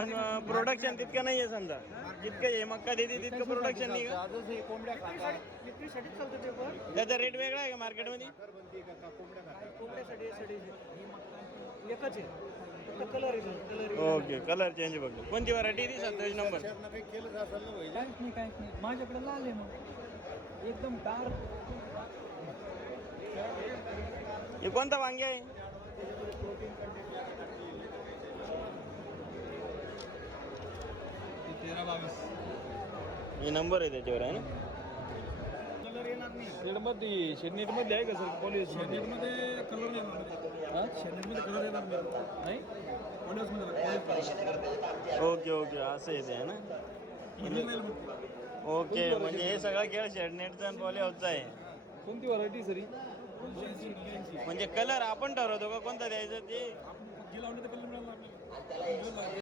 पण प्रोडक्शन तितकं नाही आहे समजा, जितकं हे मक्का देते तितकं प्रोडक्शन नाही का? आजच हे कोंबड्या खातात. विक्रीसाठी चालतं ते पण त्याचा रेट वेगळा आहे का मार्केटमध्ये? कोंबड्या खातात. कोंबड्यासाठी एकच आहे, फक्त कलर आहे कलर. ओके, कलर चेंज बघ. कोणती व्हरायटी ती 27 नंबर? शहरनं काही केलं असेल ना भाई. काहीच नाही माझ्याकडे लाल आहे मग एकदम डार्क. हे कोणता वांगे आहे? हे नंबर आहे त्याच्यावर आहे ना? कलर येणार नाही. शेडमध्ये शेडनेटमध्ये आहे का सर पॉलिश? शेडनेटमध्ये कलर येणार नाही. शेडनेटमध्ये कलर येणार नाही. ओके ओके, असं येते आहे ना? ओके, म्हणजे हे सगळं खेळ शेडनेटचा आणि पॉलिहाऊसचा आहे. कोणती व्हरायटी सरी? म्हणजे कलर आपण ठरवतो का कोणता द्यायचा ते? कलर मिळाला आपल्याला.